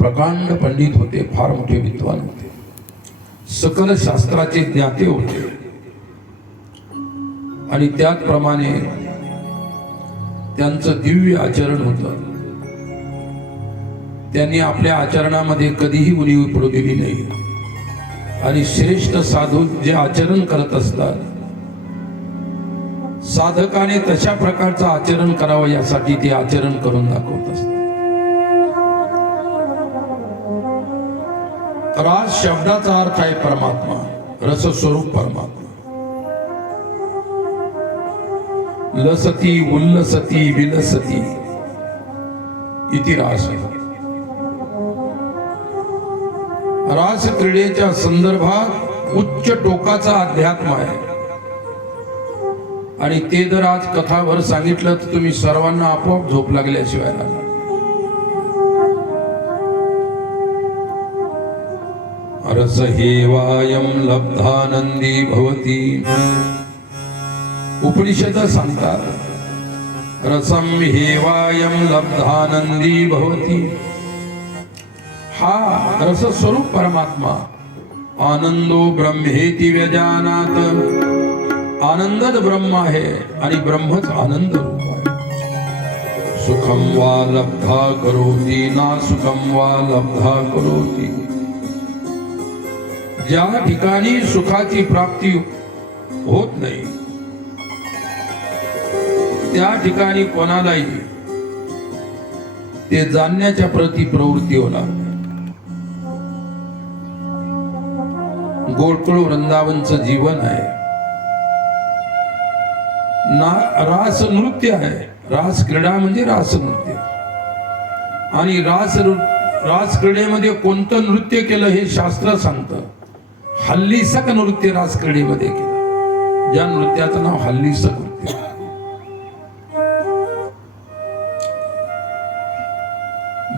प्रकांड पंडित होते, फार मोठे विद्वान होते, सकल शास्त्राचे ज्ञाते होते आणि त्याचप्रमाणे त्यांचं दिव्य आचरण होतं. त्यांनी आपल्या आचरणामध्ये कधीही उणीव पडू दिली नाही आणि श्रेष्ठ साधू जे आचरण करत असतात, साधकाने तशा प्रकारचं आचरण करावं यासाठी ते आचरण करून दाखवत असतात. रास शब्दाचा अर्थ आहे परमात्मा, रस स्वरूप परमात्मा. लसती उल्लसती विलसती इति रास. रास क्रीडेच्या संदर्भात उच्च टोकाचा अध्यात्म आहे आणि ते जर आज कथाभर सांगितलं तर तुम्ही सर्वांना आपोआप झोप लागल्याशिवाय राहणार. रस हेवायम लब्धानंदी भवती. उपनिषद सांगतात रसम हेवायम लब्धानंदी भवती. हा रस स्वरूप परमात्मा आनंदो ब्रह्मेति व्यजानात. आनंदच ब्रह्म आहे आणि ब्रह्मच आनंद रूप आहे. सुखम वा लब्धा करोति ना सुखम वा लब्धा करोति. ज्या ठिकाणी सुखाची प्राप्ती होत नाही त्या ठिकाणी कोणालाही ते जाणण्याच्या प्रति प्रवृत्ती होणार. गोकुळ वृंदावनचं जीवन आहे ना, रास नृत्य आहे. रास क्रीडा म्हणजे रास नृत्य. आणि रास क्रीडेमध्ये कोणतं नृत्य केलं हे शास्त्र सांगतं. हल्लीसक नृत्य रास क्रीडेमध्ये केलं, ज्या नृत्याचं नाव हल्लीसक नृत्य.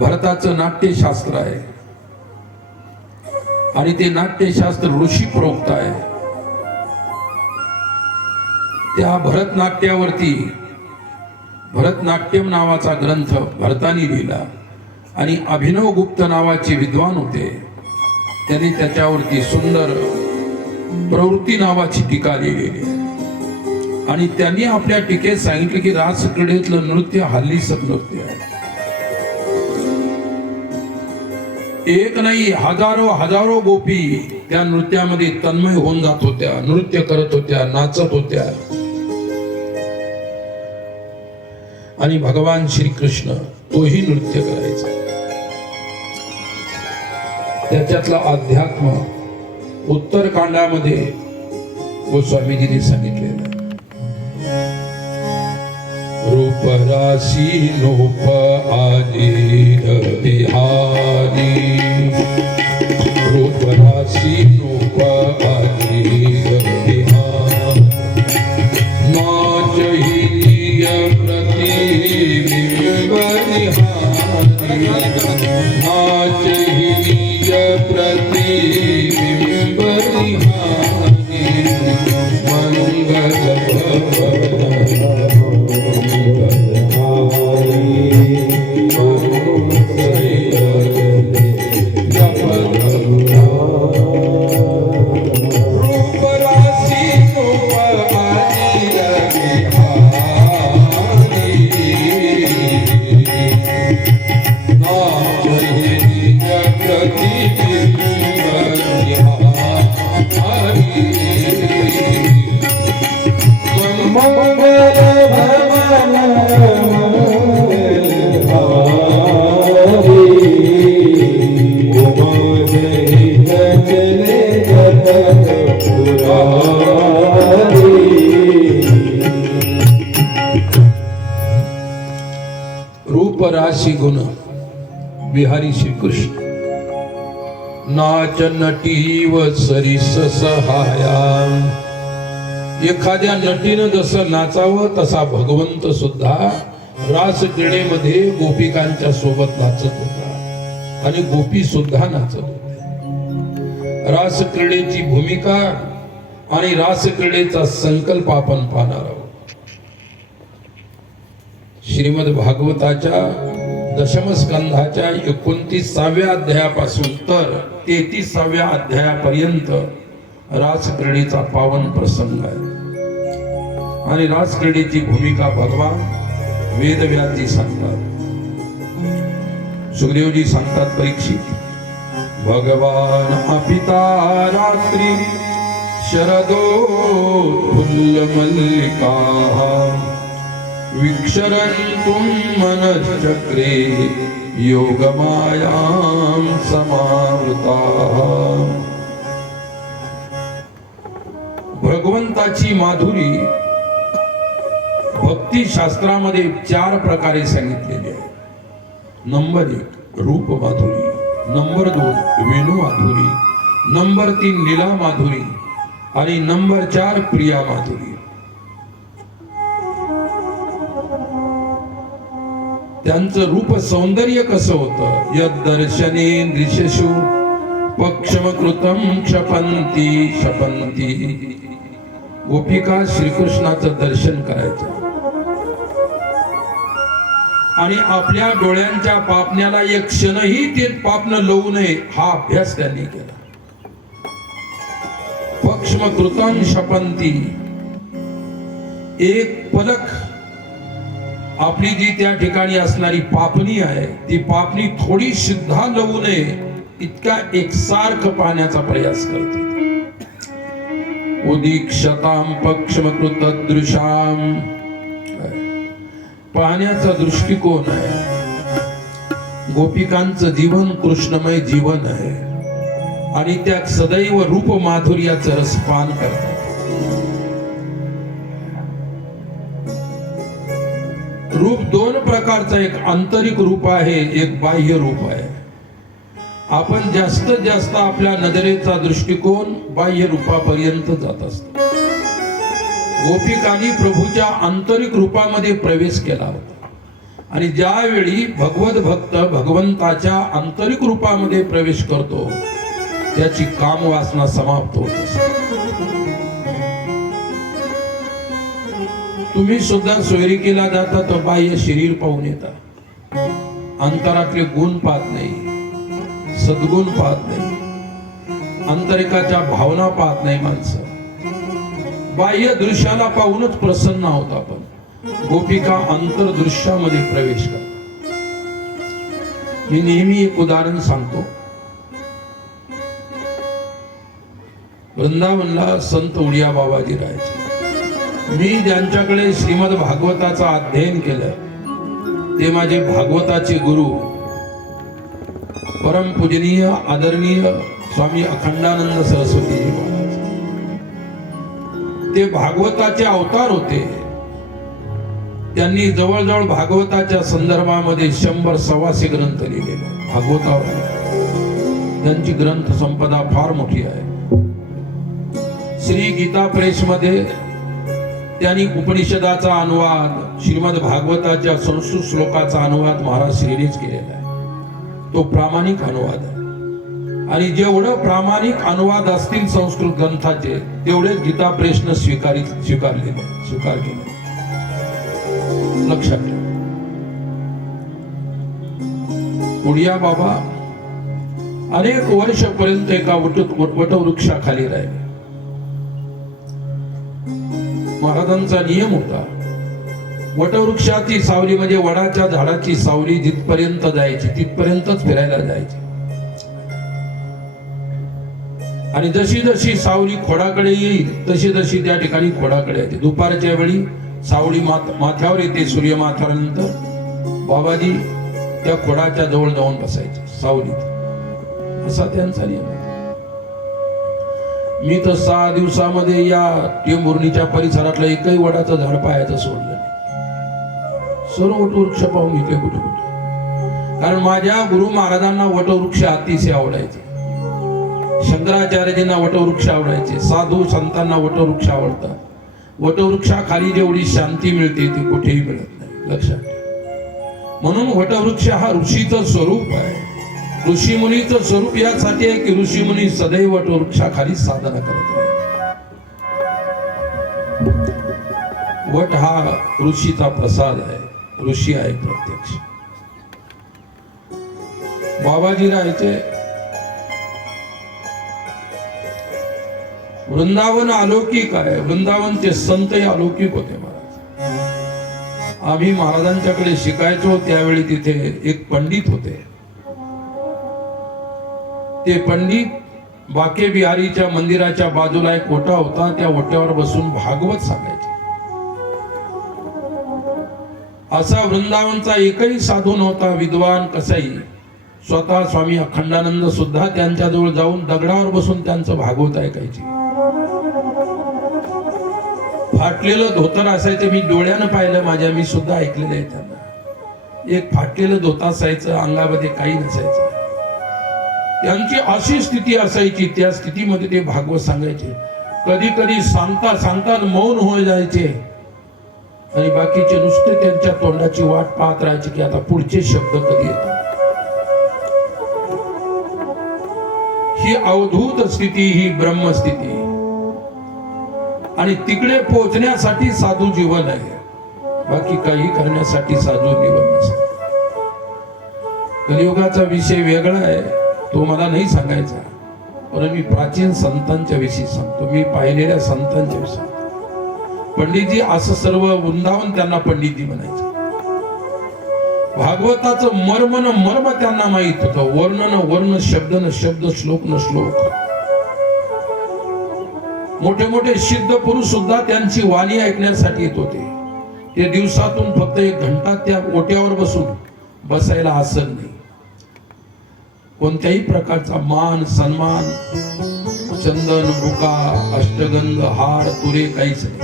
भारताचं नाट्यशास्त्र आहे आणि ते नाट्यशास्त्र ऋषी प्रोक्त आहे. त्या भरतनाट्यावरती भरतनाट्यम नावाचा ग्रंथ भरतानी लिहिला आणि अभिनव गुप्त नावाचे विद्वान होते, त्यांनी त्याच्यावरती सुंदर प्रवृत्ती नावाची टीका लिहिलेली आणि त्यांनी आपल्या टीकेत सांगितले की रास क्रीडेतलं नृत्य हल्लीसक नृत्य आहे. एक नाही हजारो हजारो गोपी त्या नृत्यामध्ये तन्मय होऊन जात होत्या, नृत्य करत होत्या, नाचत होत्या. आणि भगवान श्रीकृष्ण तोही नृत्य करायचा. त्याच्यातला अध्यात्म उत्तरकांडामध्ये गोस्वामीजींनी सांगितलेलं. रूप राशी नोप आली बिहारी. रूप राशी नोप आली बिहार. नाच ही प्रति बिहारी. नाच ही प्रति बिहारी. मंगल राशी गुण बिहारी श्रीकृष्ण. नाच नटी व सरिस सहाया. एखाद्या नटीनं जसं नाचावं तसा भगवंत सुद्धा रास क्रीडेमध्ये गोपिकांच्या सोबत नाचत होता आणि गोपी सुद्धा नाचत होते. रास क्रीडेची भूमिका आणि रास क्रीडेचा संकल्प आपण पाहणार आहोत. श्रीमद भागवताच्या दशमस्कंधाच्या 29व्या अध्यायापासून तर 33व्या अध्यायापर्यंत रासक्रीडेचा पावन प्रसंग आहे. आणि रासक्रीडेची भूमिका भगवान वेदव्यासजी सांगतात. सुखदेवजी सांगतात, परीक्षित भगवान अपिता रात्री शरदोत्फुल्ल मल्लिका विक्षरन्तुं मनश्चक्रे योगमायां समावृताः. भगवंताची माधुरी भक्ती शास्त्रामध्ये 4 प्रकारे सांगितलेली आहे. नंबर 1 रूप माधुरी, नंबर 2 वेणू माधुरी, नंबर 3 लीला माधुरी आणि नंबर 4 प्रिया माधुरी. त्यांचं रूप सौंदर्य कसं होतं? यद्दर्शने दृश्यशु पक्षमकृतं क्षपंती क्षपंती. गोपिका श्रीकृष्णाचं दर्शन करायचं आणि आपल्या डोळ्यांच्या पापण्याला एक क्षणही ते पापणं लावू नये हा अभ्यास त्यांनी केला. पक्षमकृतं क्षपंती. एक पलक आपली जी त्या ठिकाणी असणारी पापणी आहे ती पापणी थोडी सुद्धा लवू नये इतका एकसारखं पाहण्याचा प्रयास करतो. उदीक्षतां पक्षमकृतदृशां. पाहण्याचा दृष्टिकोन आहे. गोपिकांचं जीवन कृष्णमय जीवन आहे आणि त्या सदैव रूप माधुर्याचं रसपान करतात. रूप 2 प्रकारचं, एक आंतरिक रूप आहे, एक बाह्य रूप आहे. आपण जास्तीत जास्त आपल्या नजरेचा दृष्टिकोन बाह्य रूपापर्यंत जात असतो. गोपिकांनी प्रभूच्या आंतरिक रूपामध्ये प्रवेश केला होता आणि ज्यावेळी भगवत भक्त भगवंताच्या आंतरिक रूपामध्ये प्रवेश करतो त्याची कामवासना समाप्त होत असते. तुम्ही सुद्धा सोयरिकेला जाता तर बाह्य शरीर पाहून येता, अंतरातले गुण पाहत नाही, सद्गुण पाहत नाही, आंतरिकाच्या भावना पाहत नाही. माणसं बाह्य दृश्याला पाहूनच प्रसन्न होत. आपण गोपिका अंतर्दृश्यामध्ये प्रवेश करतात. मी नेहमी एक उदाहरण सांगतो. वृंदावनला संत उडिया बाबाजी राहायचे. मी ज्यांच्याकडे श्रीमद भागवताचं अध्ययन केलं ते माझे भागवताचे गुरु परम पूजनीय आदरणीय स्वामी अखंडानंद सरस्वतीजी महाराज. ते भागवताचे अवतार होते. त्यांनी जवळजवळ भागवताच्या संदर्भामध्ये 100-125 ग्रंथ लिहिलेले भागवतावर. त्यांची ग्रंथ संपदा फार मोठी आहे. श्री गीता प्रेस मध्ये त्यांनी उपनिषदाचा अनुवाद, श्रीमद भागवताच्या संस्कृत श्लोकाचा अनुवाद महाराज श्रीनीच केलेला आहे. तो प्रामाणिक अनुवाद आहे आणि जेवढं प्रामाणिक अनुवाद असतील संस्कृत ग्रंथाचे तेवढे गीता प्रेसनं स्वीकार केले. लक्षात ठेवा. उडिया बाबा अनेक वर्षापर्यंत एका वटवृक्षाखाली राहिले. महाराजांचा नियम होता, वटवृक्षाची सावली म्हणजे वडाच्या झाडाची सावली जिथपर्यंत जायची तिथपर्यंतच फिरायला जायची. आणि जशी जशी सावली खोडाकडे येईल तशी तशी त्या ठिकाणी खोडाकडे येते. दुपारच्या वेळी सावली माथ्यावर येते. सूर्य माथ्यानंतर बाबाजी त्या खोडाच्या जवळ जाऊन बसायचे सावलीत. असा त्यांचा नियम. मी तर 6 दिवसामध्ये या टेंभुर्णीच्या परिसरातलं एकही वडाचं झाड पाहायचं सोडलं. सर्व वटवृक्ष पाहून घेतले कुठे कुठे. कारण माझ्या गुरु महाराजांना वटवृक्ष अतिशय आवडायचे. शंकराचार्यजींना वटवृक्ष आवडायचे. साधू संतांना वटवृक्ष आवडतात. वटवृक्षाखाली जेवढी शांती मिळते ती कुठेही मिळत नाही. लक्षात ठेवा. म्हणून वटवृक्ष हा ऋषीचं स्वरूप आहे. ऋषीमुनीचं स्वरूप यासाठी आहे की ऋषीमुनी सदैव वटवृक्षाखाली साधना करत आहे. वट हा ऋषीचा प्रसाद आहे. ऋषी आहे प्रत्यक्ष. बाबाजी राहायचे वृंदावन अलौकिक आहे, वृंदावनचे संतही अलौकिक होते महाराज. आम्ही महाराजांच्याकडे शिकायचो त्यावेळी तिथे एक पंडित होते. ते पंडित बाके बिहारीच्या मंदिराच्या बाजूला एक ओटा होता, त्या ओट्यावर बसून भागवत सांगायचे. असा वृंदावनचा एकही साधू नव्हता विद्वान कसाई. स्वतः स्वामी अखंडानंद सुद्धा त्यांच्याजवळ जाऊन दगडावर बसून त्यांचं भागवत ऐकायचे. फाटलेलं धोतर असायचं, मी डोळ्यानं पाहिलं माझ्या, मी सुद्धा ऐकलेलं आहे त्यांना. एक फाटलेलं धोतर असायचं, अंगामध्ये काही नसायचं. त्यांची अशी स्थिती असायची, त्या स्थितीमध्ये ते भागवत सांगायचे. कधी कधी सांगता सांगता मौन होऊन जायचे आणि बाकीचे नुसते त्यांच्या तोंडाची वाट पाहत राहायचे की आता पुढचे शब्द कधी येतात. ही अवधूत स्थिती, ही ब्रह्मस्थिती. आणि तिकडे पोहोचण्यासाठी साधू जीवन आहे, बाकी काही करण्यासाठी साधू जीवन नसते. कलियुगाचा विषय वेगळा आहे, तो मला नाही सांगायचा, पण मी प्राचीन संतांच्या विषयी सांगतो, मी पाहिलेल्या संतांच्या विषयी. पंडितजी असं सर्व वृंदावन त्यांना पंडितजी म्हणायचं. भागवताचं मर्म न मर्म त्यांना माहित होतं, वर्ण न वर्ण, शब्द न शब्द, श्लोक न श्लोक. मोठे मोठे सिद्ध पुरुष सुद्धा त्यांची वाणी ऐकण्यासाठी येत होते. ते दिवसातून फक्त 1 घंटा त्या ओट्यावर बसायला आसन नाही. कोणत्याही प्रकारचा मान सन्मान, चंदन बुका, अष्टगंध, हार तुरे काहीच नाही.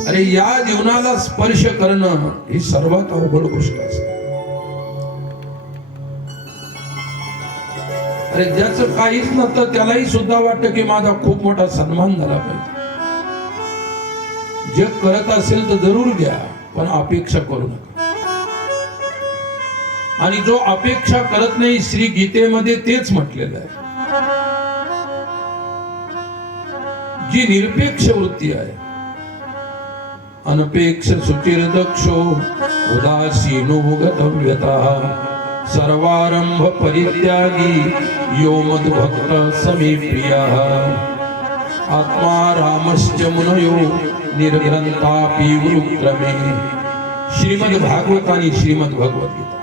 अरे या जीवनाला स्पर्श करणं ही सर्वात अवघड गोष्ट असते. अरे ज्याचं काहीच नसतं त्यालाही सुद्धा वाटतं की माझा खूप मोठा सन्मान झाला पाहिजे. जे करत असेल तर जरूर घ्या, पण अपेक्षा करू नका. आणि जो अपेक्षा करत नाही, श्री गीतेमध्ये तेच म्हटलेलं आहे. जी निरपेक्ष वृत्ती आहे, अनपेक्ष सुचिर्दक्षो उदासीनो गतव्यतः सर्वारंभ परित्यागी यो मद्भक्त समे प्रियः आत्मा रामश्च मुनयो निर्ग्रंथापि वृक्रमे. श्रीमद भागवत आणि श्रीमद भगवद्गीता.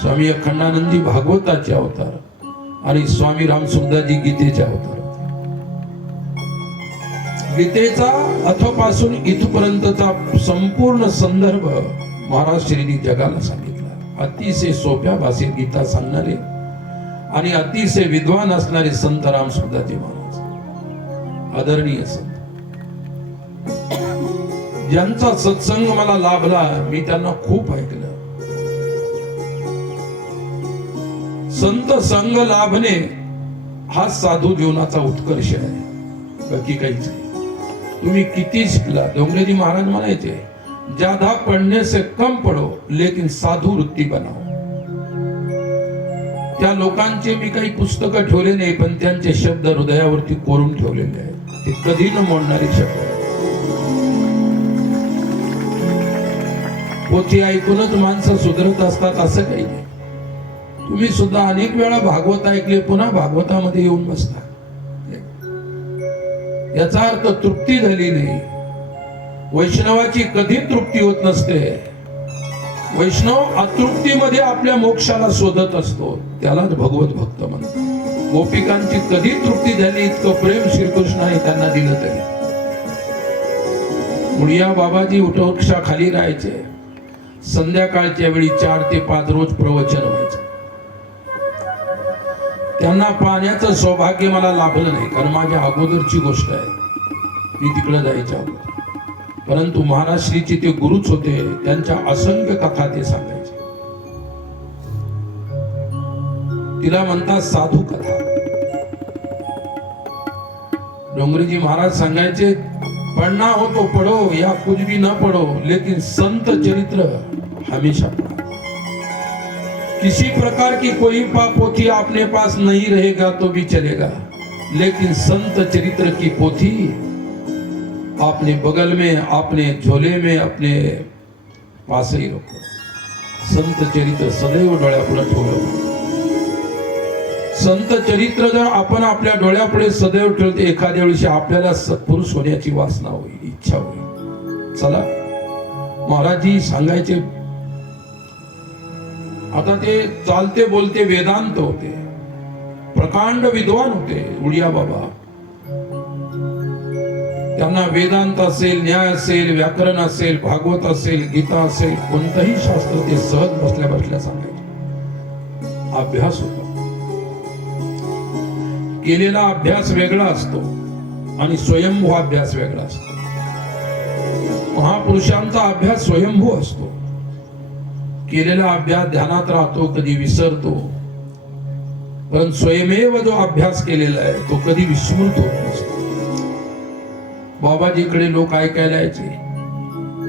स्वामी अखंडानंदी भागवताचे अवतार आणि स्वामी रामसुंदरजी गीतेचे अवतार. गीतेचा अथपासून इथपर्यंतचा संपूर्ण संदर्भ महाराज श्रींनी जगाला सांगितला. अतिशय सोप्या भाषेत गीता सांगणारे आणि अतिशय विद्वान असणारे संत रामसुंदरजी महाराज, आदरणीय संत, ज्यांचा सत्संग मला लाभला, मी त्यांना खूप ऐकलं. संत संग लाभणे हा साधू जीवनाचा उत्कर्ष आहे, बाकी काहीच नाही. तुम्ही किती शिकला, डोंगरेजी महाराज म्हणायचे, ज्यादा पढ़ने से कम पढ़ो लेकिन साधु वृत्ती बनाओ. त्या लोकांचे मी काही पुस्तकं ठेवले नाही, पण त्यांचे शब्द हृदयावरती कोरून ठेवलेले आहेत. ते कधी न मोडणारे शब्द आहेत. पोथी ऐकूनच माणसं सुधरत असतात असं काही नाही. तुम्ही सुद्धा अनेक वेळा भागवत ऐकले, पुन्हा भागवतामध्ये येऊन बसता. याचा अर्थ तृप्ती झाली नाही. वैष्णवाची कधी तृप्ती होत नसते. वैष्णव अतृप्तीमध्ये आपल्या मोक्षाला शोधत असतो, त्यालाच भगवत भक्त म्हणतात. गोपिकांची कधी तृप्ती झाली, इतकं प्रेम श्रीकृष्णाने त्यांना दिलं तरी. मुळिया बाबाजी उठवक्षा खाली राहायचे. संध्याकाळच्या वेळी 4 ते 5 रोज प्रवचन व्हायचं. त्यांना पाहण्याचं सौभाग्य मला लाभलं नाही, कारण माझ्या अगोदरची गोष्ट आहे, मी तिकडे जायच्या अगोदर. परंतु महाराज श्रीचे ते गुरुच होते, त्यांच्या असंख्य कथा ते सांगायचे. तिला म्हणतात साधू कथा. डोंगरेजी महाराज सांगायचे, पढ़ना हो तो पढ़ो या कुछ भी न पढ़ो, लेकिन संत चरित्र हमेशा पढ़ो. किसी प्रकार की कोई पोथी अपने पास नहीं रहेगा तो भी चलेगा, लेकिन संत चरित्र की पोथी अपने बगल में, अपने झोले में, अपने पासही नको. संत चरित्र सदैव डोळ्यापुढे ठेवलं. संत चरित्र जर आपण आपल्या डोळ्यापुढे सदैव ठेवते, एखाद्या वेळी आपल्याला सत्पुरुष होण्याची वासना होईल, इच्छा होईल. चला, महाराजजी सांगायचे. आता ते चालते बोलते वेदांत होते, प्रकांड विद्वान होते उडिया बाबा. त्यांना वेदांत असेल, न्याय असेल, व्याकरण असेल, भागवत असेल, गीता असेल, कोणतंही शास्त्र ते सहज बसल्या बसल्या सांगायचे. अभ्यास होता. केलेला अभ्यास वेगळा असतो आणि स्वयंभू अभ्यास वेगळा असतो. महापुरुषांचा अभ्यास स्वयंभू असतो. केलेला अभ्यास ध्यानात राहतो, कधी विसरतो. पण स्वयमेव जो अभ्यास केलेला आहे तो कधी विस्मृत होत नसतो. बाबाजीकडे लोक ऐकायला यायचे.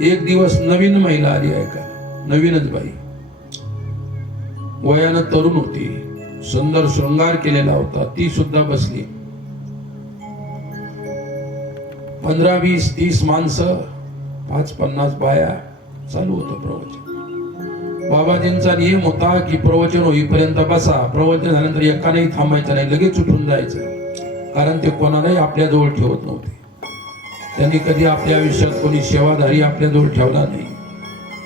एक दिवस नवीन महिला आली ऐकायला, नवीनच बाई, वयानं तरुण होती, सुंदर शृंगार केलेला होता. ती सुद्धा बसली. 15, 20, 30 माणसं, 5-50 बाया, चालू होतं प्रवचन. बाबाजींचा नियम होता की प्रवचन होईपर्यंत बसा, प्रवचन झाल्यानंतर एकानेही थांबायचं नाही, लगेच उठून जायचं. कारण ते कोणालाही आपल्या जवळ ठेवत नव्हते. त्यांनी कधी आपल्या आयुष्यात कोणी सेवाधारी आपल्या जवळ ठेवला नाही,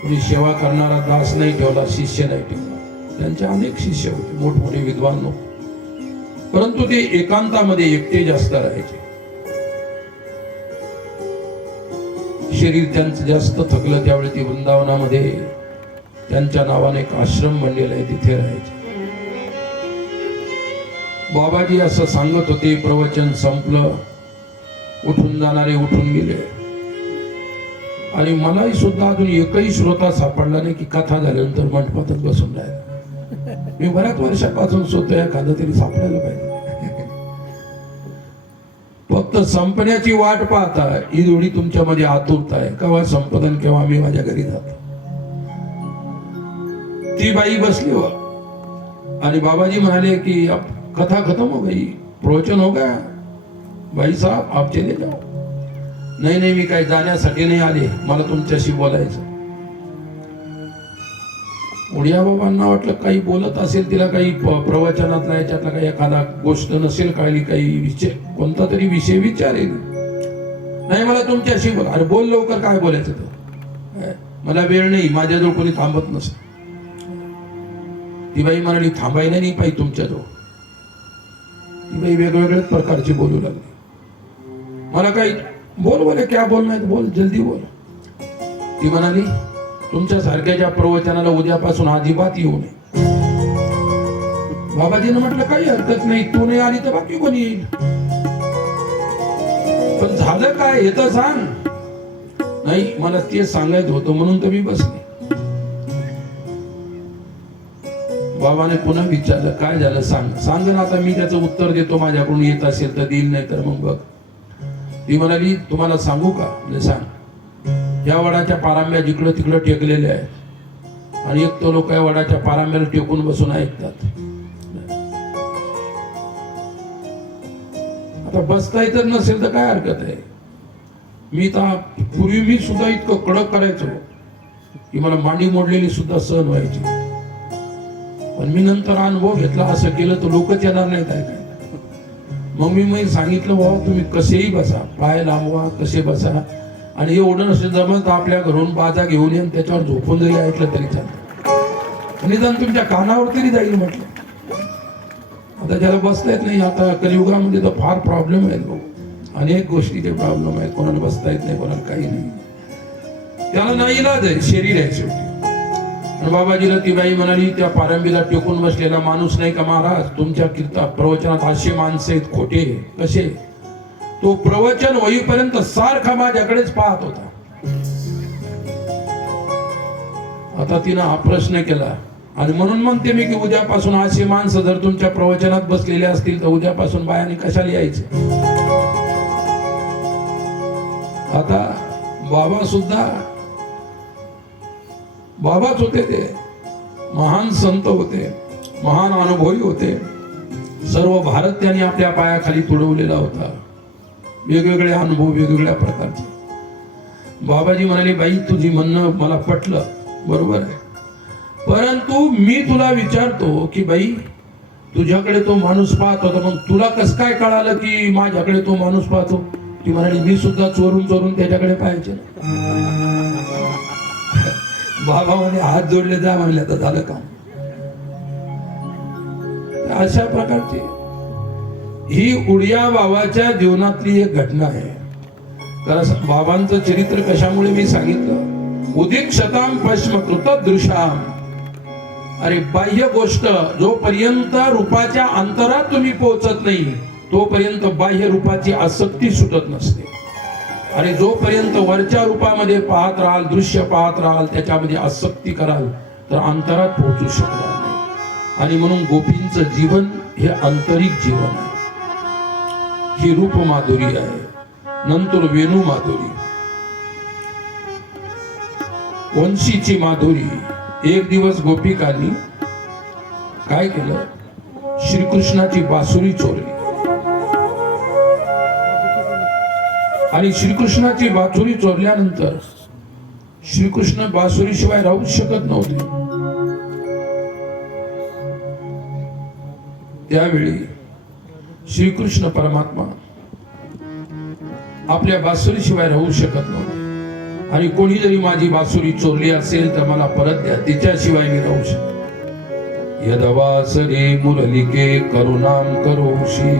कोणी सेवा करणारा दास नाही ठेवला, शिष्य नाही ठेवला. त्यांचे अनेक शिष्य होते, मोठमोठे विद्वान नव्हते, परंतु ते एकांतामध्ये एकटे जास्त राहायचे. शरीर त्यांचं जास्त थकलं त्यावेळी ते वृंदावनामध्ये त्यांच्या नावाने एक आश्रम बनलेला आहे, तिथे राहायचे. बाबाजी असं सांगत होते, प्रवचन संपलं, उठून जाणारे उठून गेले. आणि मलाही सुद्धा अजून एकही श्रोता सापडला नाही की कथा झाल्यानंतर मंडपातच बसून राहिला. मी बऱ्याच वर्षापासून शोधतोय, एखादा तरी सापडायला पाहिजे. फक्त संपण्याची वाट पाहता ही जोडी तुमच्यामध्ये आतुरता आहे. केव्हा संपदन, केव्हा मी माझ्या घरी जातो. ती बाई बसली हो आणि बाबाजी म्हणाले की अब कथा खत्म हो गई, प्रवचन हो गया, भाई साहब आप चले जाओ. नाही नाही, मी काही जाण्यासाठी नाही आले, मला तुमच्याशी बोलायचं. उडिया बाबांना वाटलं काही बोलत असेल, तिला काही प्रवचनातला याच्यातला काही एखादा गोष्ट नसेल, काही विषय, कोणता तरी विषय विचारेल. नाही, मला तुमच्याशी बोला. अरे बोल लवकर, काय बोलायचं तर, मला वेळ नाही, माझ्याजवळ कोणी थांबत नसेल. ती बाई म्हणाली थांबायला नाही पाहिजे तुमच्याजवळ. ती बाई वेगवेगळ्याच प्रकारची बोलू लागली. मला काही बोल, बोले क्या बोलना है बोल, जल्दी बोल. ती म्हणाली तुमच्या सारख्याच्या प्रवचनाला उद्यापासून अजिबात येऊ नये. बाबाजीने म्हटलं काही हरकत नाही, तू नाही आली तर बाकी कोणी येईल. पण झालं काय हे तर सांग. नाही, मला ते सांगायचं होतं म्हणून तर मी बसले. बाबाने पुन्हा विचारलं काय झालं सांग. सांग ना, आता मी त्याचं उत्तर देतो, माझ्याकडून येत असेल तर देईल, नाही तर मग बघ. ती म्हणाली तुम्हाला सांगू का? म्हणजे सांग. या वडाच्या पारांब्या जिकडं तिकडं टेकलेल्या आहेत आणि एक तो लोक या वडाच्या पारांब्याला टेकून बसून ऐकतात. आता बसता येत नसेल तर काय हरकत आहे. मी तर पूर्वी मी सुद्धा इतकं कडक करायचो की मला मांडी मोडलेली सुद्धा सहन व्हायची. पण मी नंतर अनुभव घेतला, असं केलं तर लोकच येणार नाहीत ऐकायला. मग मी सांगितलं बाबा तुम्ही कसेही बसा, पाय लांबवा, कसे बसा, आणि एवढं नसेल जमत आपल्या घरून बाजा घेऊन येऊन त्याच्यावर झोपून जरी ऐकलं तरी चालतं. निदान तुमच्या कानावर तरी जाईल म्हटलं. आता ज्याला बसता येत नाही, आता कलियुगामध्ये तर फार प्रॉब्लेम आहेत भाऊ, अनेक गोष्टीचे प्रॉब्लेम आहेत. कोणाला बसता येत नाही, कोणाला काही नाही, त्याला नाही इलाज आहे, शरीर आहे शेवटी. आणि बाबाजीला ती बाई म्हणाली त्या पारंबीला टेकून बसलेला माणूस नाही का महाराज, तुमच्या कीर्तन प्रवचनात असे माणसं आहेत खोटे. कसे? तो प्रवचन होईपर्यंत सारखा माझ्याकडेच पाहत होता. आता तिनं हा प्रश्न केला आणि म्हणून म्हणते मी की उद्यापासून असे माणसं जर तुमच्या प्रवचनात बसलेले असतील तर उद्यापासून बायाने कशाला यायचं. आता बाबा सुद्धा बाबाच होते, ते महान संत होते, महान अनुभवी होते. सर्व भारत त्यांनी आपल्या पायाखाली तुडवलेला होता. वेगवेगळे अनुभव, वेगवेगळ्या प्रकारचे. बाबाजी म्हणाले बाई तुझी म्हणणं मला पटलं, बरोबर आहे. परंतु मी तुला विचारतो की बाई, तुझ्याकडे तो माणूस पाहत होता, मग तुला कसं काय कळालं की माझ्याकडे तो माणूस पाहतो? ती म्हणाली, मी सुद्धा चोरून चोरून त्याच्याकडे पाहायचे. बाबा म्हणे, हात जोडले जा म्हणले, तर झालं काम. अशा प्रकारची ही उडिया बाबाच्या जीवनातली एक घटना आहे. तर बाबांचं चरित्र कशामुळे मी सांगितलं? उदीक्षताम पश्म कृतदृशाम. अरे, बाह्य गोष्ट जोपर्यंत रूपाच्या अंतरात तुम्ही पोहोचत नाही तोपर्यंत बाह्य रूपाची आसक्ती सुटत नसते. आणि जोपर्यंत वरच्या रूपामध्ये पाहत राहाल, दृश्य पाहत राहाल, त्याच्यामध्ये आसक्ती कराल, तर अंतरात पोहोचू शकणार नाही. आणि म्हणून गोपींचं जीवन हे आंतरिक जीवन आहे. ही रूप माधुरी आहे, नंतर वेणू माधुरी, वंशीची माधुरी. एक दिवस गोपिकांनी काय केलं? श्रीकृष्णाची बासुरी चोरली. आणि श्रीकृष्णाची बासुरी चोरल्यानंतर श्रीकृष्ण बासुरीशिवाय राहू शकत नव्हते. त्यावेळी श्रीकृष्ण परमात्मा आपल्या बासुरीशिवाय राहू शकत नव्हते. आणि कोणी जरी माझी बासुरी चोरली असेल तर मला परत द्या, तिच्याशिवाय मी राहू शकतो. यदवासरे मुरलिके करुणाम करोषी.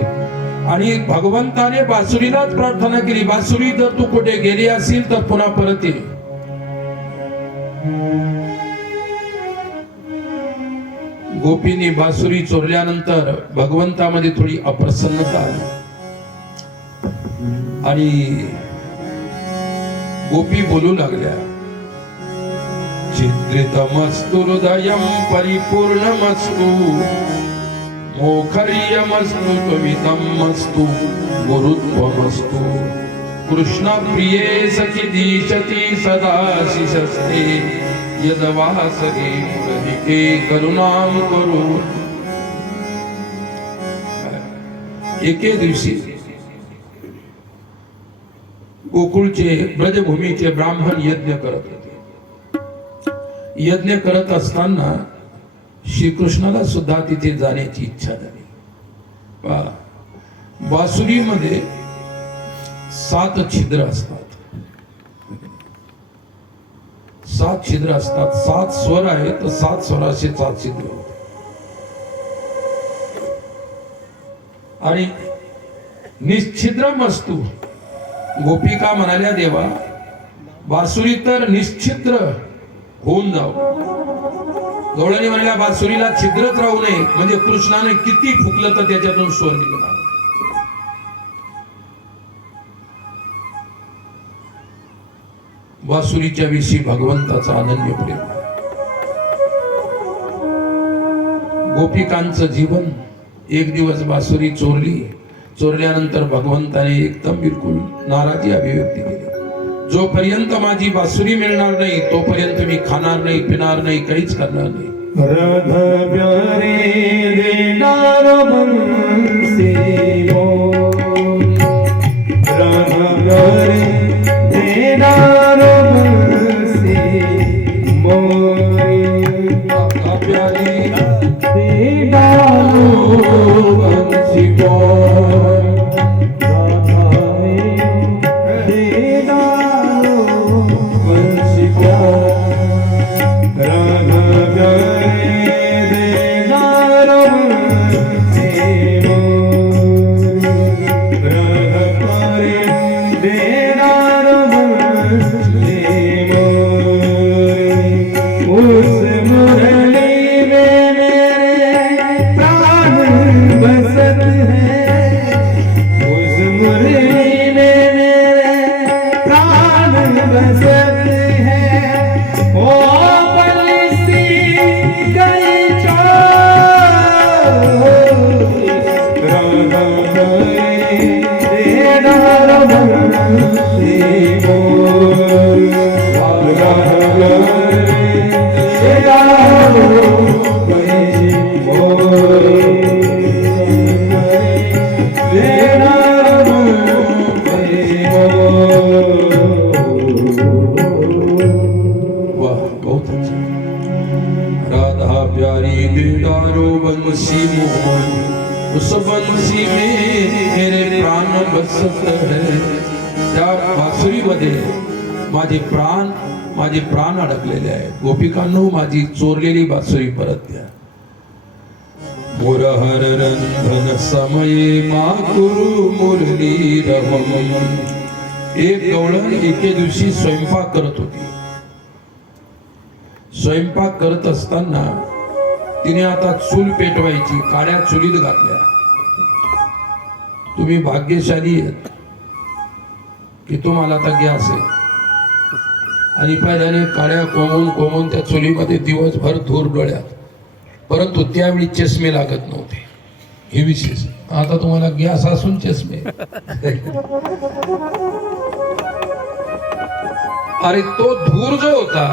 आणि भगवंताने बासुरीलाच प्रार्थना केली, बासुरी जर तू कुठे गेली असेल तर पुन्हा परत ये. गोपींनी बासुरी चोरल्यानंतर भगवंतामध्ये थोडी अप्रसन्नता आली. आणि गोपी बोलू लागल्या, चित्रितमस्तु हृदयं परिपूर्णमस्तु मोखर्यमस्तु त्वमितमस्तु गुरुत्वमस्तु कृष्ण प्रिये सखि दिशति सदा शिशस्ते यदवासगे मुरलिके करुणाम करो. एके दिवशी गोकुळचे ब्रजभूमीचे ब्राह्मण यज्ञ करत होते. यज्ञ करत असताना श्रीकृष्णाला सुद्धा तिथे जाण्याची इच्छा झाली. बासुरीमध्ये 7 छिद्र असतात. 7 छिद्र असतात. 7 स्वर आहेत तर 7 स्वराचे 7 छिद्र होते. आणि निश्छिद्रम असतो. गोपिका म्हणाल्या, देवा, बासुरी तर निश्चिद्र होऊन जाऊ. गवळणी म्हणाल्या, बासुरीला छिद्रच राहू नये, म्हणजे कृष्णाने किती फुकलं तर त्याच्यातून स्वर निघणार. बासुरीच्या विषयी भगवंताचा अनन्य प्रेम. गोपिकांचं जीवन. एक दिवस बासुरी चोरली. चोरल्यानंतर भगवंताने एकदम बिलकुल नाराजी अभिव्यक्ती केली. जोपर्यंत माझी बासुरी मिळणार नाही तोपर्यंत मी खाणार नाही, पिणार नाही, काहीच करणार नाही. प्यारी बेडारो बंसी मोहन उस बंसी में मेरे प्राण बसत है. त्या बासुरीमध्ये माझे प्राण अडकलेले आहेत. गोपिकांनो, माझी चोरलेली बासुरी परत द्या. मुरहर रंधन समये माकुरु मुरली रमम. एक गवळण एके दिवशी स्वयंपाक करत होती. स्वयंपाक करत असताना तिने आता चूल पेटवायची, काड्या चुलीत घातल्या. तुम्ही भाग्यशाली आहेत की तुम्हाला आता गॅस आहे. आणि पहिल्याने काड्या कोंबून त्या चुलीमध्ये दिवसभर धूर डोळ्यात. परंतु त्यावेळी चष्मे लागत नव्हते. हे विशेष. आता तुम्हाला गॅस असून चष्मे. अरे तो धूर जो होता,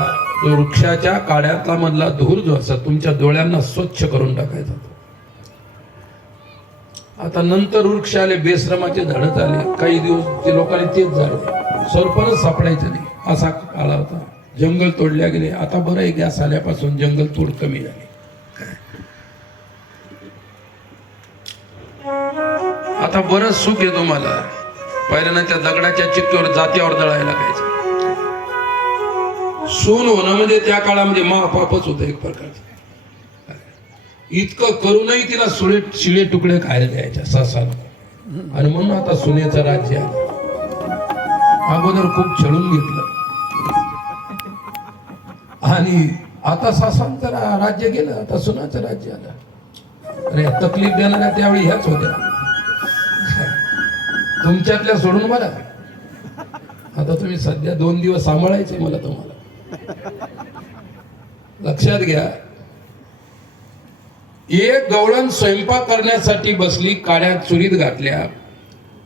तो वृक्षाच्या काड्यातला मधला धूर जो असा तुमच्या डोळ्यांना स्वच्छ करून टाकायचा. आता नंतर वृक्ष आले, बेश्रमाचे झाड झाले. काही दिवस ते लोकांनी तेच झाड सरपणच सापडायचं नाही असा काळ होता. जंगल तोडल्या गेले. आता बरं आहे, गॅस आल्यापासून जंगल तोड कमी झाली. आता बरंच सुख आहे तुम्हाला. पहिल्यांदा त्या दगडाच्या चिक्कीवर जात्यावर दळायला लागायचं. सून होणं म्हणजे त्या काळामध्ये महापापच होतं एक प्रकारचं. इतकं करूनही तिला शिळे तुकडे खायला द्यायच्या सासाला. आणि म्हणून आता सुनेचं राज्य आलं. अगोदर खूप छळून घेतलं आणि आता सासांचं राज्य गेलं, आता सुनाचं राज्य आलं. अरे तकलीफ देणाऱ्या त्यावेळी ह्याच होत्या, तुमच्यातल्या सोडून मला. आता तुम्ही सध्या 2 दिवस सांभाळायचे मला तुम्हाला. लक्षात घ्या, एक गवळण स्वयंपाक करण्यासाठी बसली, काड्या चुलीत घातल्या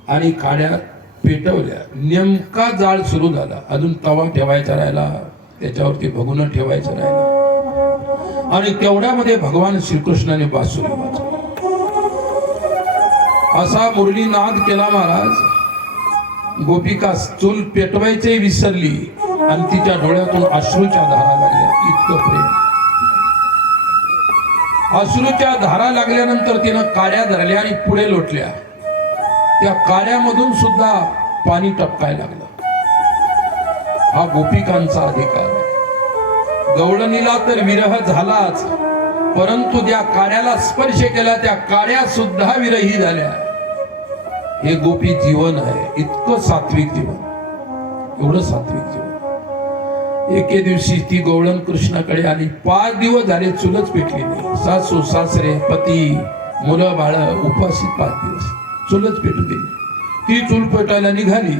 आणि काड्या पेटवल्या. नेमका जाळ सुरू झाला. अजून तवा ठेवायचा राहिला, त्याच्यावरती भगुनं ठेवायचं राहिलं. आणि तेवढ्यामध्ये भगवान श्रीकृष्णाने बासुरी वाजवली. असा मुरली नाद केला महाराज. गोपिका चूल पेटवायचे विसरली आणि तिच्या डोळ्यातून अश्रूच्या धारा लागल्या. इतकं प्रेम. अश्रूच्या धारा लागल्यानंतर तिनं काड्या धरल्या आणि पुढे लोटल्या. त्या काड्यामधून सुद्धा पाणी टपकायला लागलं. हा गोपिकांचा अधिकार आहे. गवळणीला तर विरह झालाच, परंतु त्या काड्याला स्पर्श केला, त्या काड्या सुद्धा विरही झाल्या. हे गोपी जीवन आहे. इतकं सात्विक जीवन, एवढं सात्विक जीवन. एके दिवशी ती गवळण कृष्णाकडे आली. 5 दिवस झाले चुलच पेटली नाही. सासू सासरे पती मुलं बाळ उपासित 5 दिवस चुलच पेटू दिली. ती चूल पेटायला निघाली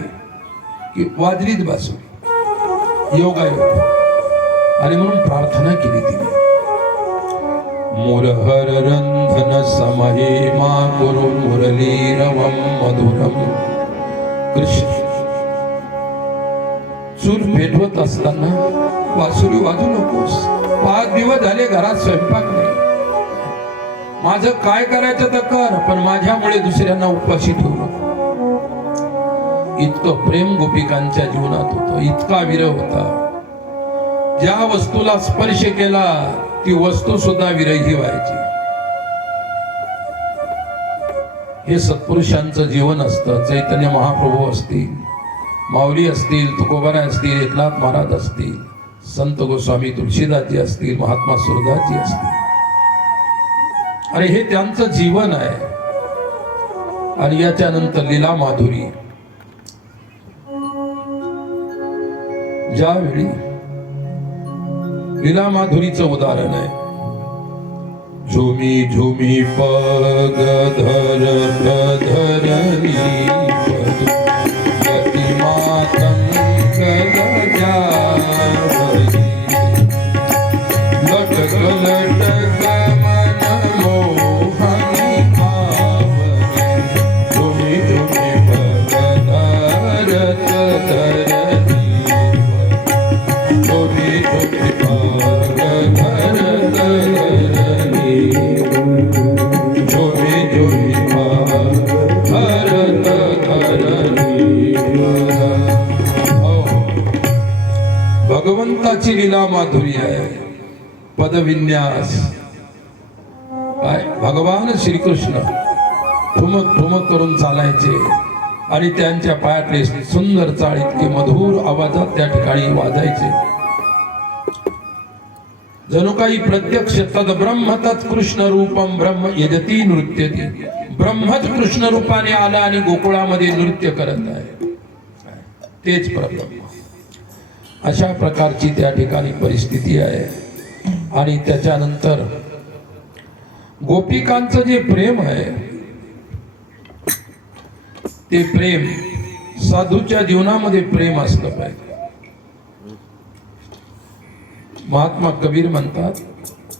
की वाजलीच बासुरी. योगायोग. आणि म्हणून प्रार्थना केली तिने. मुरहर रंधन समये माकुरु मुरलीरवम मधुरम. कृष्ण चूल पेटवत असताना बासुरी वाजू नकोस. 5 दिवस झाले घरात स्वयंपाक नाही. माझं काय करायचं तर कर, पण माझ्यामुळे दुसऱ्यांना उपाशी ठेवू नको. इतकं प्रेम गोपिकांच्या जीवनात होतं. इतका विरह होता. ज्या वस्तूला स्पर्श केला ती वस्तू सुद्धा विरही व्हायची. हे सत्पुरुषांचं जीवन असतं. चैतन्य महाप्रभू असतील, माऊली असतील, तुकोबाराय असतील, एकनाथ महाराज असतील, संत गोस्वामी तुळशीदासजी असतील, महात्मा सुरदासजी असतील. अरे हे त्यांचं जीवन आहे. आणि याच्यानंतर लीला माधुरी. ज्यावेळी लीला माधुरीचं उदाहरण आहे. झुमी झुमी पग धर धरणी भगवंताची लीला माधुरी आहे. पदविन्यास काय भगवान श्रीकृष्ण ठुमक ठुमक करून चालायचे आणि त्यांच्या पायातले सुंदर चाळ इतके मधुर आवाजात त्या ठिकाणी वाजायचे, जणू काही प्रत्यक्ष तद ब्रह्म तत् कृष्ण रूपम ब्रह्म यजती नृत्यती. ब्रह्मच कृष्ण रूपाने आला आणि गोकुळामध्ये नृत्य करत आहे, तेच परब्रह्म. अशा प्रकारची त्या ठिकाणी परिस्थिती आहे. आणि त्याच्यानंतर गोपिकांचं जे प्रेम आहे ते प्रेम साधूच्या जीवनामध्ये प्रेम असलं पाहिजे. महात्मा कबीर म्हणतात,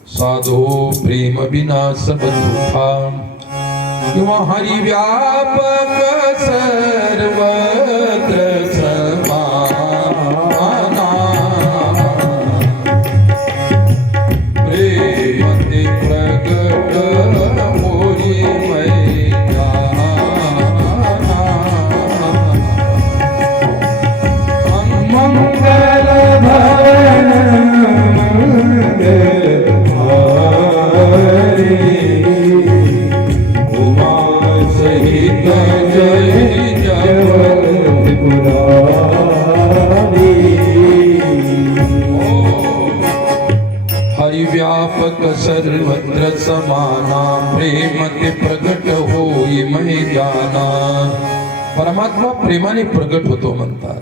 साधो प्रेम बिना सब झूठा किंवा हरि व्यापक सर्वत्र समाना. प्रेम ते प्रगट होई मैदाना. मंगल भवन हरिव्यापक सर्वत्र समाना. प्रेम ते प्रगट होई मैदाना. परमात्मा प्रेमाने प्रगट होतो म्हणतात.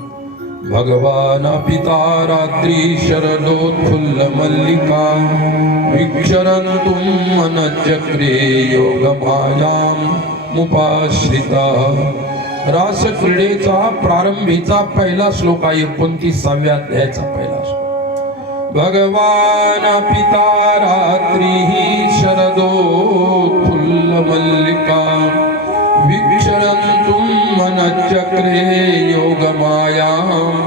भगवान पिता रात्री शरदोत्फुल्ल मल्लिका विक्षरन्तुं मनचक्रे योगमायां मुपाश्रिता. रास क्रीडेचा प्रारंभीचा पहिला श्लोक आहे 29व्या अध्यायाचा पहिला श्लोक. भगवान पिता रात्री शरदोत्फुल्ल मल्लिका विक्षरन्तुं मनचक्रे योगमायां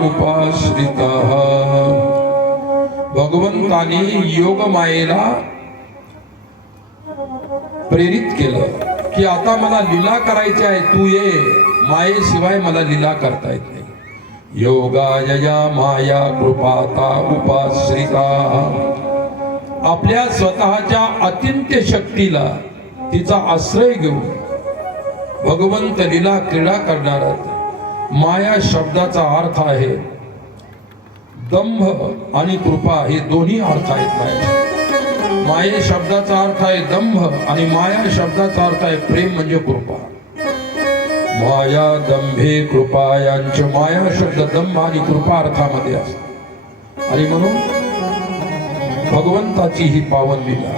उपाश्रितः. भगवंताने योगमायेला प्रेरित केलं की आता मला लीला करायची आहे, तू ये, मायेशिवाय मला लीला करता येत नाही. योगायया माया कृपाता उपाश्रिता. आपल्या स्वतःच्या अचिंत्य शक्तीला तिचा आश्रय घेऊन भगवंत लीला क्रीडा करणार. माया शब्दाचा अर्थ आहे दंभ आणि कृपा, हे दोन्ही अर्थ आहेत माया. माये शब्दाचा अर्थ आहे दंभ आणि माया शब्दाचा अर्थ आहे प्रेम म्हणजे कृपा. माया दंभे कृपा यांचे माया शब्द दंभ आणि कृपा अर्थामध्ये असते. आणि म्हणून भगवंताची ही पावन लीला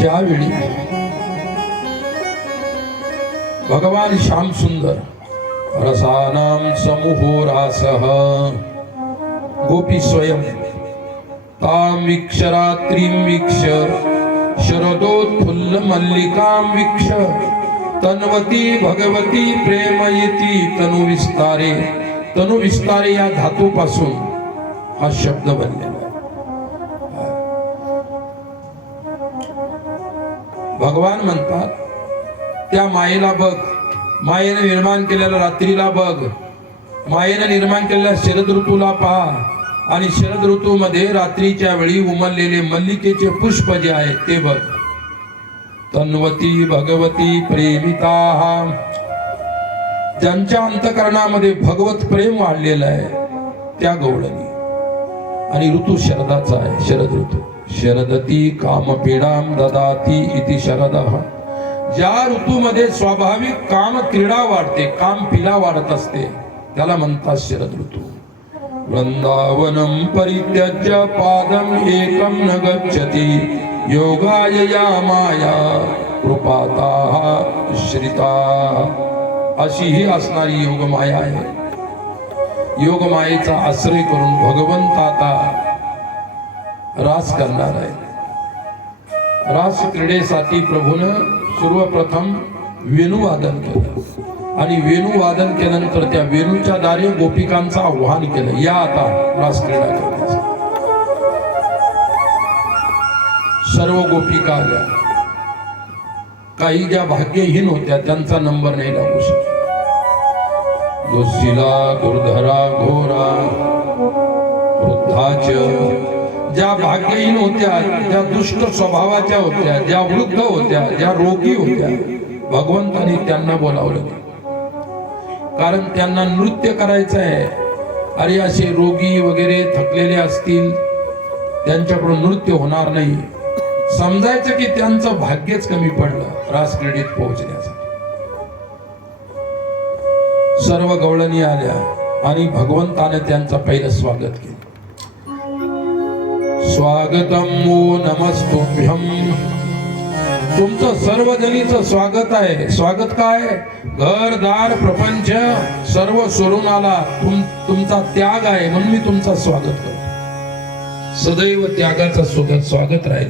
ज्यावेळी भगवान श्याम सुंदर रसानाम समूहो रासः गोपी स्वयं ताम वीक्ष रात्रीं वीक्ष शरदोत्फुल्ल मल्लिकां वीक्ष तन्वती भगवती प्रेमयती तनु विस्तारे. तनु विस्तारे या धातूपासून हा शब्द बनलेला आहे. भगवान म्हणतात त्या मायेला बघ, मायेने निर्माण केलेल्या रात्रीला बघ, मायेने निर्माण केलेल्या शरद ऋतूला पहा आणि शरद ऋतूमध्ये रात्रीच्या वेळी उमललेले मल्लिकेचे पुष्प जे आहे ते बघ. तन्वती भगवती प्रेमिता. ज्यांच्या अंतकरणामध्ये भगवत प्रेम वाढलेलं आहे त्या गवळणी. आणि ऋतू शरदाचा आहे, शरद ऋतू. शरदती कामपीडाम ददाती इति शरदः. ज्या ऋतूमध्ये स्वाभाविक काम क्रीडा वाढते, काम पिला वाढत असते, त्याला म्हणतात शरद ऋतू. वृंदावनम परित्यज्य पादम एकम न गच्छति योगाय या माया कृपाता श्रिता. अशी ही असणारी योगमाया आहे. योगमायेचा आश्रय करून भगवंत आता रास करणार आहे. रास क्रीडेसाठी प्रभूनं सर्वप्रथम वेणुवादन केलं आणि वेणुवादन केल्यानंतर त्या वेणूच्या दारी गोपिकांचं आव्हान केलं, या आता रास क्रीडा करण्याचं. सर्व गोपिका आल्या. काही ज्या भाग्यहीन होत्या त्यांचा नंबर नाही लागू शकला. दुःशिला दुर्धरा घोरा वृद्धाच ज्या भाग्यहीन होत्या, ज्या दुष्ट स्वभावाच्या होत्या, ज्या वृद्ध होत्या, ज्या रोगी होत्या, भगवंताने त्यांना बोलावलं. कारण त्यांना नृत्य करायचं आहे. अरे असे रोगी वगैरे थकलेले असतील, त्यांच्याकडून नृत्य होणार नाही. समजायचं की त्यांचं भाग्यच कमी पडलं रासक्रीडेत पोहोचण्याचं. सर्व गवळणी आल्या आणि भगवंताने त्यांचं पहिलं स्वागत केलं. स्वागतम वो नमस्तुभ्यम. तुमचं सर्वजणीचं स्वागत आहे. स्वागत काय? घरदार प्रपंच सर्व सोडून आला. तुमचा त्याग आहे म्हणून मी तुमचं स्वागत करतो. सदैव त्यागाचं स्वागत राहिले.